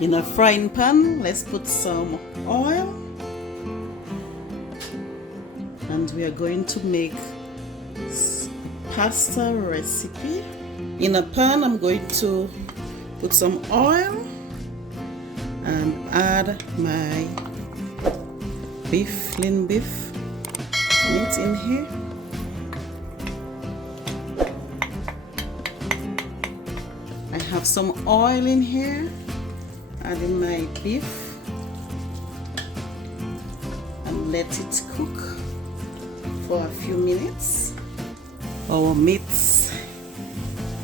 In a frying pan, let's put some oil, and we are going to make pasta recipe. In a pan, I'm going to put some oil and add my lean beef meat in here. I have some oil in here, adding my beef and let it cook for a few minutes. Our meat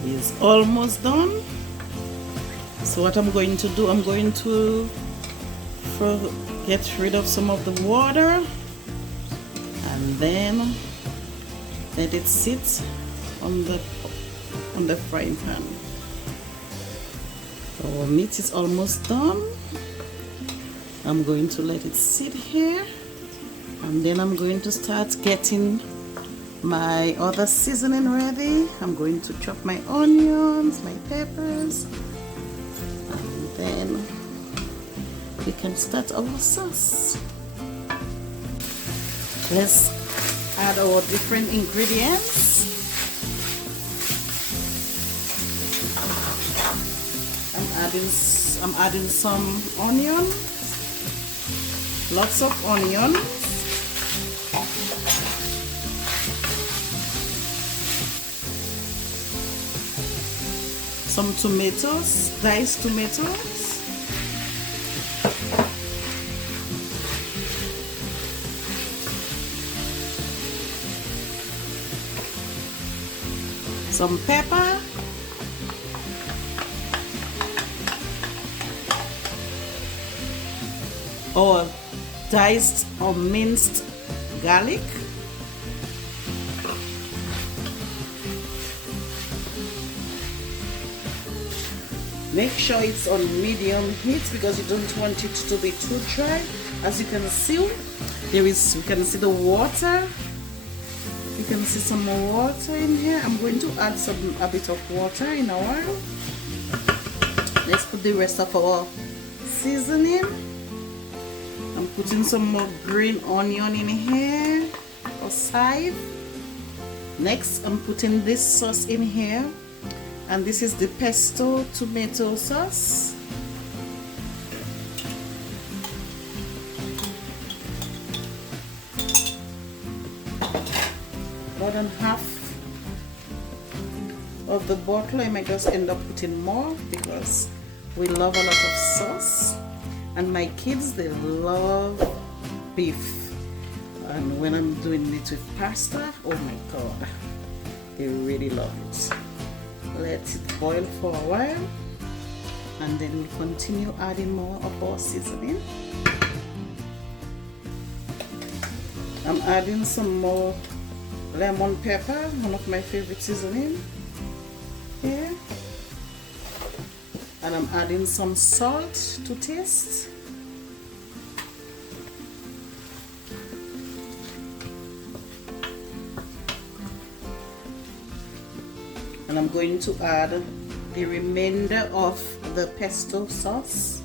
is almost done. So what I'm going to do, I'm going to get rid of some of the water and then let it sit on the frying pan. Our meat is almost done. I'm going to let it sit here, and then I'm going to start getting my other seasoning ready. I'm going to chop my onions, my peppers, and then we can start our sauce. Let's add our different ingredients. I'm adding some onion, lots of onion, some tomatoes, diced tomatoes, some pepper, or diced or minced garlic, make sure it's on medium heat because you don't want it to be too dry. As you can see, you can see the water. You can see some more water in here. I'm going to add a bit of water in a while. Let's put the rest of our seasoning. I'm putting some more green onion in here or side. Next, I'm putting this sauce in here, and this is the pesto tomato sauce. More than half of the bottle. I might just end up putting more because we love a lot of sauce. And my kids, they love beef, and when I'm doing it with pasta, oh my god, they really love it. Let it boil for a while, and then we'll continue adding more of our seasoning. I'm adding some more lemon pepper, one of my favorite seasoning here. And I'm adding some salt to taste. And I'm going to add the remainder of the pesto sauce.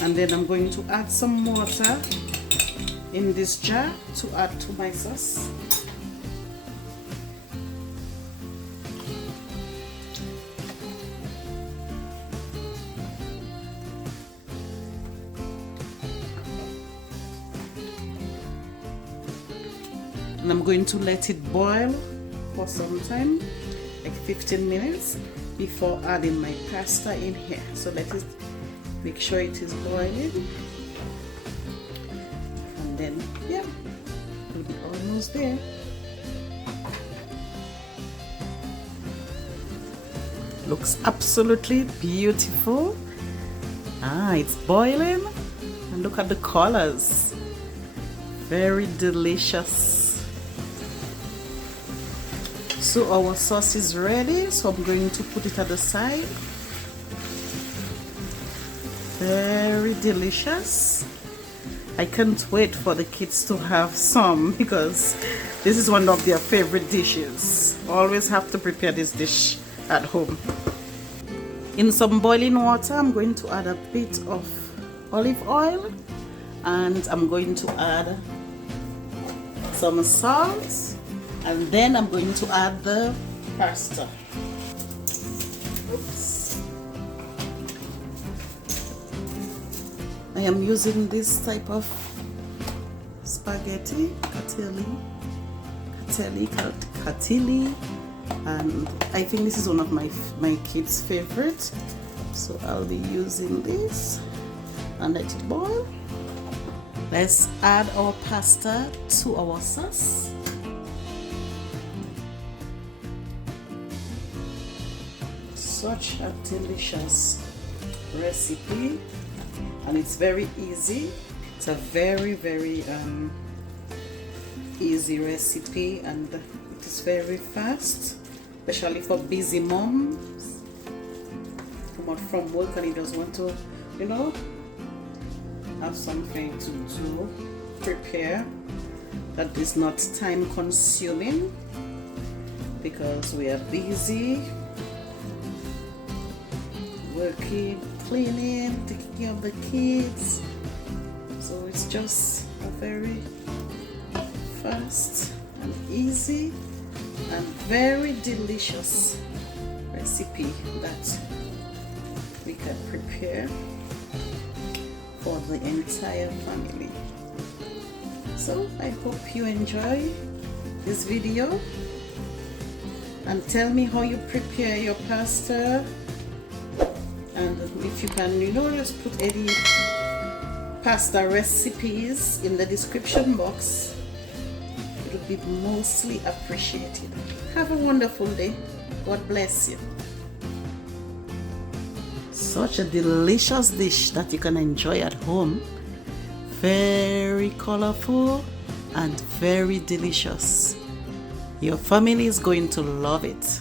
And then I'm going to add some water in this jar to add to my sauce. And I'm going to let it boil for some time, like 15 minutes, before adding my pasta in here. So let it make sure it is boiling. Then yeah, we'll be almost there. Looks absolutely beautiful. It's boiling, and look at the colors. Very delicious. So our sauce is ready, so I'm going to put it at the side. Very delicious. I can't wait for the kids to have some because this is one of their favorite dishes. Always have to prepare this dish at home. In some boiling water, I'm going to add a bit of olive oil and I'm going to add some salt, and then I'm going to add the pasta. Oops. I am using this type of spaghetti, catili, and I think this is one of my kids' favorite. So I'll be using this and let it boil. Let's add our pasta to our sauce. Such a delicious recipe, and it's very easy. It's a very easy recipe, and it is very fast, especially for busy moms come out from work and you just want to, you know, have something to do, prepare that is not time consuming because we are busy working, cleaning, taking care of the kids. So it's just a very fast and easy and very delicious recipe that we can prepare for the entire family. So I hope you enjoy this video and tell me how you prepare your pasta, and if you can, you know, just put any pasta recipes in the description box. It would be mostly appreciated. Have a wonderful day. God bless you. Such a delicious dish that you can enjoy at home. Very colorful and very delicious. Your family is going to love it.